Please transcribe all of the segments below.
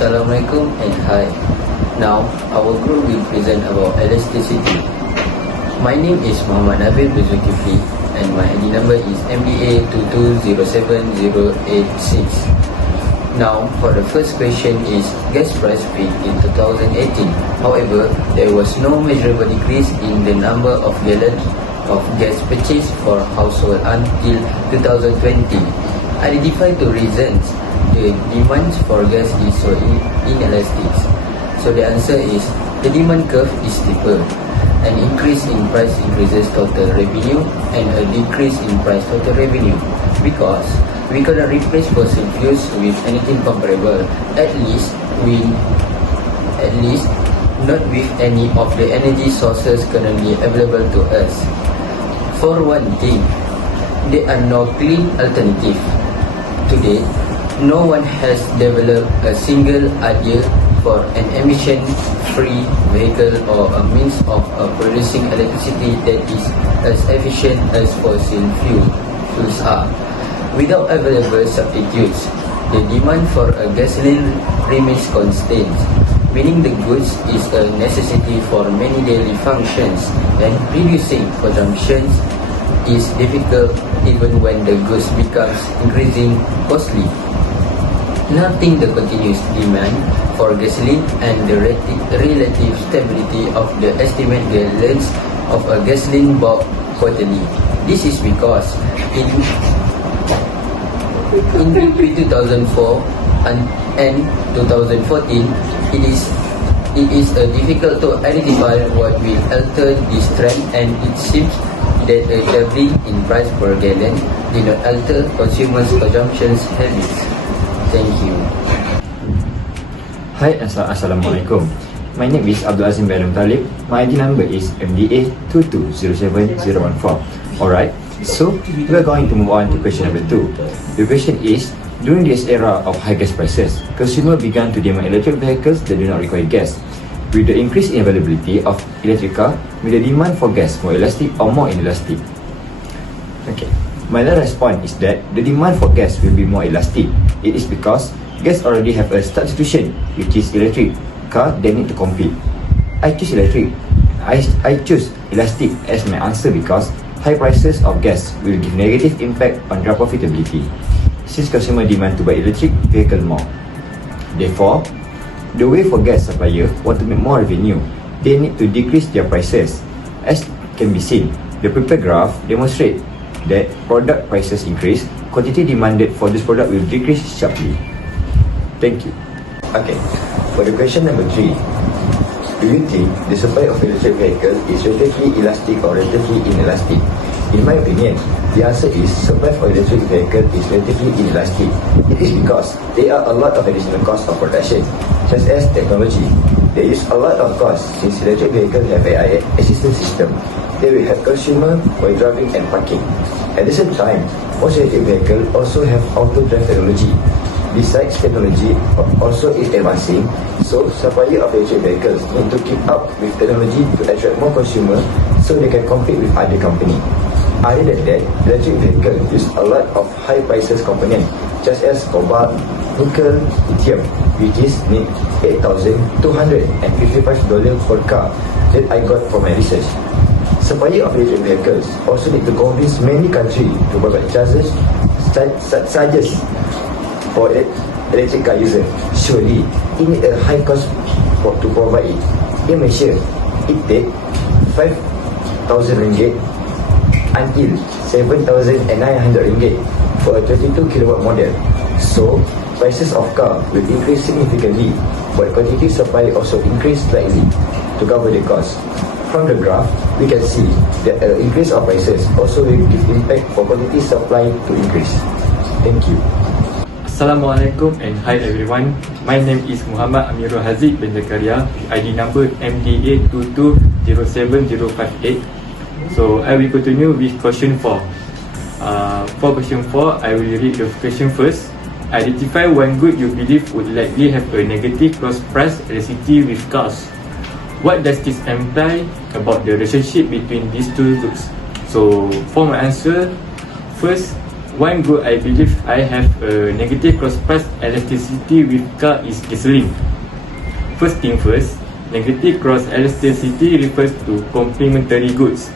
Assalamualaikum and hi. Now, our group will present about elasticity. My name is Muhammad Nabil Zulkifli and my ID number is MDA 2207086. Now, for the first question is gas price peak in 2018. However, there was no measurable decrease in the number of gallons of gas purchased for household until 2020. Identify two reasons the demand for gas is so inelastic. So the answer is the demand curve is steeper. An increase in price increases total revenue and a decrease in price total revenue because we cannot replace fossil fuels with anything comparable, at least not with any of the energy sources currently available to us. For one thing, there are no clean alternatives. Today, no one has developed a single idea for an emission-free vehicle or a means of producing electricity that is as efficient as fossil fuels are. Without available substitutes, the demand for a gasoline remains constant, meaning the goods is a necessity for many daily functions, and reducing consumption is difficult even when the goods becomes increasingly costly. Noting the continuous demand for gasoline and the relative stability of the estimated gallons of a gasoline bought quarterly. This is because in between 2004 and 2014, it is difficult to identify what will alter this trend, and it seems that a doubling in price per gallon did not alter consumers' consumption habits. Thank you. Hi, Assalamualaikum. My name is Abdul Azim Badam Talib. My ID number is MDA 2207014. Alright, so we are going to move on to question number 2. The question is, during this era of high gas prices, consumers began to demand electric vehicles that do not require gas. With the increase in availability of electric car, will the demand for gas more elastic or more inelastic? Okay, my response is that the demand for gas will be more elastic. It is because gas already have a substitution, which is electric car that need to compete. I choose electric. I choose elastic as my answer because high prices of gas will give negative impact on their profitability, since consumer demand to buy electric vehicle more. Therefore, the way for gas supplier want to make more revenue, they need to decrease their prices. As can be seen, the prepared graph demonstrate that product prices increase, quantity demanded for this product will decrease sharply. Thank you. Okay, for the question number 3, do you think the supply of electric vehicle is relatively elastic or relatively inelastic? In my opinion, the answer is supply for electric vehicle is relatively inelastic. It is because there are a lot of additional costs of production, such as technology. There is a lot of costs since electric vehicles have AI assistance system. They will help consumer while driving and parking. At the same time, most electric vehicles also have auto drive technology. Besides, technology also is advancing, so supplier of electric vehicles need to keep up with technology to attract more consumers so they can compete with other companies. Other than that, electric vehicles use a lot of high prices components, such as cobalt, nickel, lithium, which is need $8,255 per car that I got from my research. Supplier of electric vehicles also need to convince many countries to provide charges for electric car user. Surely, it need a high cost to provide it. In Malaysia, it takes 5,000 ringgit until 7,900 ringgit for a 22 kilowatt model. So, prices of car will increase significantly, but quantity supply also increase slightly to cover the cost. From the graph, we can see that an increase of prices also will give impact for quantity supply to increase. Thank you. Assalamualaikum and hi everyone. My name is Muhammad Amirul Haziq bin Zakaria, ID number MDA 2207058. So I will continue with question 4. For question 4, I will read the question first. Identify one good you believe would likely have a negative cross price elasticity with cars. What does this imply about the relationship between these two goods? So for my answer, first, one good I believe I have a negative cross price elasticity with car is gasoline. First thing first, negative cross elasticity refers to complementary goods.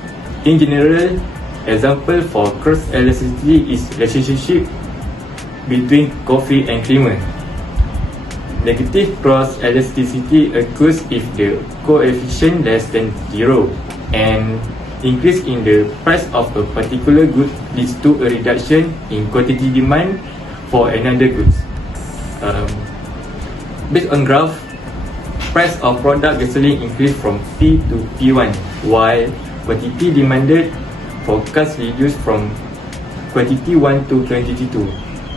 In general, example for cross elasticity is relationship between coffee and creamer. Negative cross elasticity occurs if the coefficient less than 0 and increase in the price of a particular good leads to a reduction in quantity demand for another goods. Based on graph, price of product gasoline increased from P to P1 while quantity demanded for cars reduced from quantity 1 to quantity 2.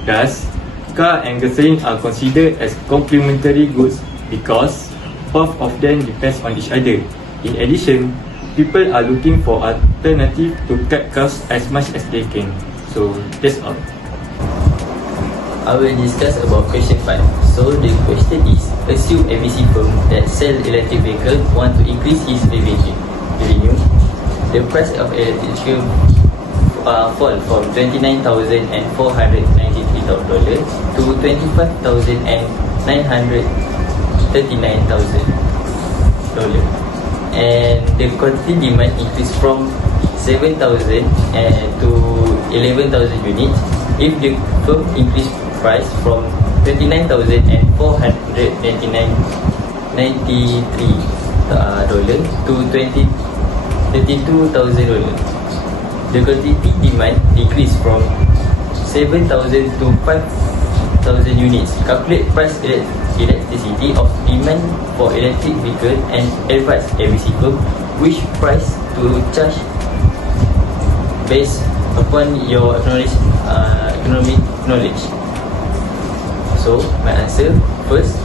Thus, car and gasoline are considered as complementary goods because both of them depends on each other. In addition, people are looking for alternative to cut costs as much as they can. So that's all. I will discuss about question 5. So the question is, assume ABC firm that sell electric vehicle want to increase its revenue. The price of electric fall from $29,493 to $25,939,000, and the quantity demand increased from 7,000 to 11,000 units. If the firm increased price from $29,493 to $32,000, the quantity demand decreased from 7,000 to 5,000 units. Calculate price elasticity of demand for electric vehicle and advise ABC firm which price to charge based upon your economic knowledge. So my answer, first,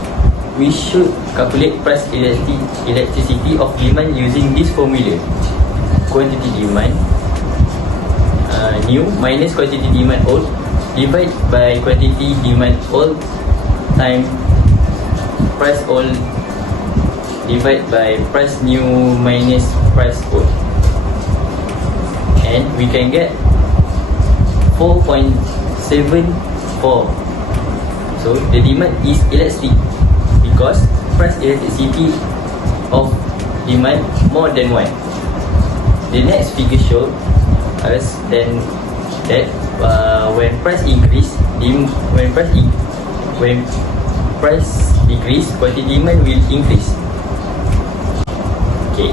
we should calculate price elasticity of demand using this formula. Quantity demand new minus quantity demand old divided by quantity demand old time price old divided by price new minus price old, and we can get 4.74. So the demand is elastic because price elasticity of demand more than 1. The next figure shows us then that when price increase, when price decrease, quantity demand will increase. Okay.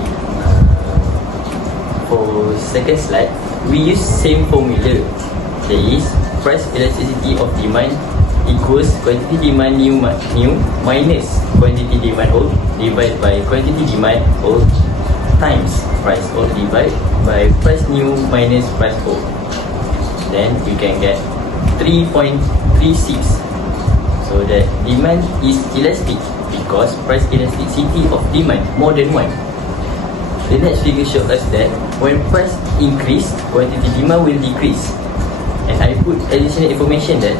For second slide, we use same formula. That is, price elasticity of demand equals quantity demand new minus quantity demand old divided by quantity demand old times price old divided by price new minus price old. Then we can get 3.36. So that demand is elastic because price elasticity of demand more than 1. The next figure shows us that when price increase, quantity demand will decrease. And I put additional information that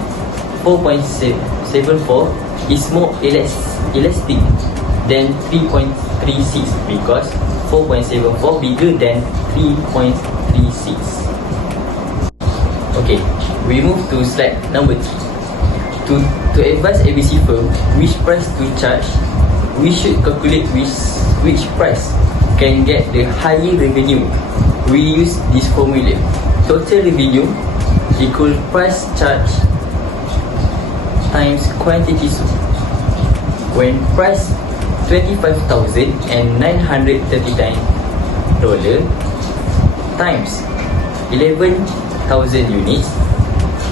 4.74 is more elastic than 3.36 because 4.74 bigger than 3.36. Okay, we move to slide number 3. To advise ABC firm which price to charge, we should calculate which price can get the higher revenue. We use this formula. Total revenue equal price charge times quantity sold. When price $25,939 times 11,000 units,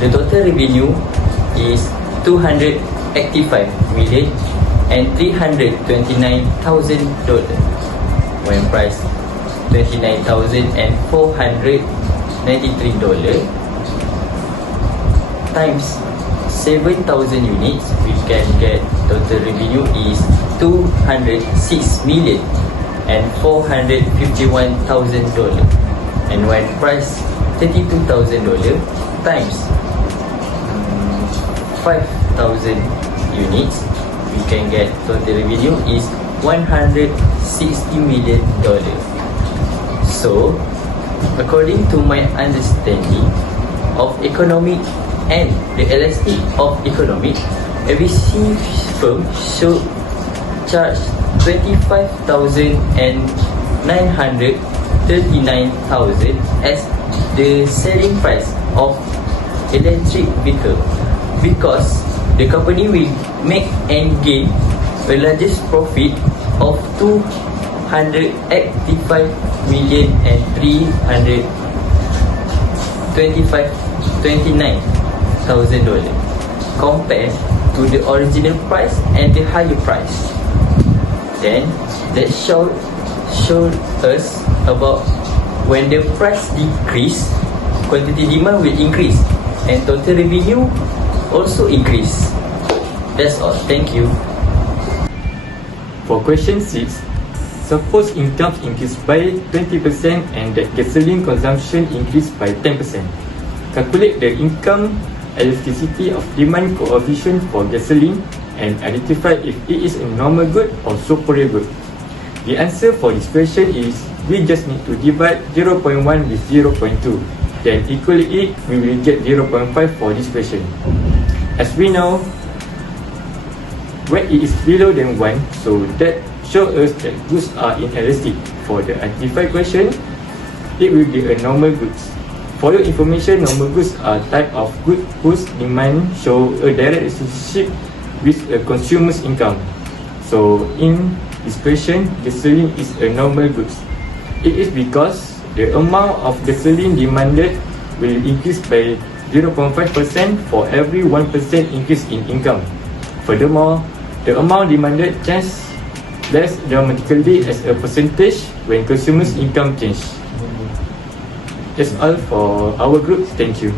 the total revenue is $285,329,000. When price $29,493 times 7,000 units, we can get total revenue is $206,451,000. And when price $32,000 times 5,000 units, we can get total revenue is $160 million. So according to my understanding of Economics and the Elasticity of Economics, ABC firm should charge 25,939,000 as the selling price of electric vehicle, because the company will make and gain a largest profit of 285,329,000 compared to the original price and the higher price. Then that showed us about when the price decrease, quantity demand will increase and total revenue also increase. That's all. Thank you. For question 6, suppose income increased by 20% and that gasoline consumption increased by 10%. Calculate the income elasticity of demand coefficient for gasoline and identify if it is a normal good or superior good. The answer for this question is we just need to divide 0.1 with 0.2. Then equally it, we will get 0.5 for this question. As we know, when it is below than 1, so that shows us that goods are inelastic. For the identified question, it will be a normal goods. For your information, normal goods are type of goods whose demand show a direct relationship with a consumer's income. So in this question, gasoline is a normal goods. It is because the amount of gasoline demanded will increase by 0.5% for every 1% increase in income. Furthermore, the amount demanded changes less dramatically as a percentage when consumers' income change. That's all for our group. Thank you.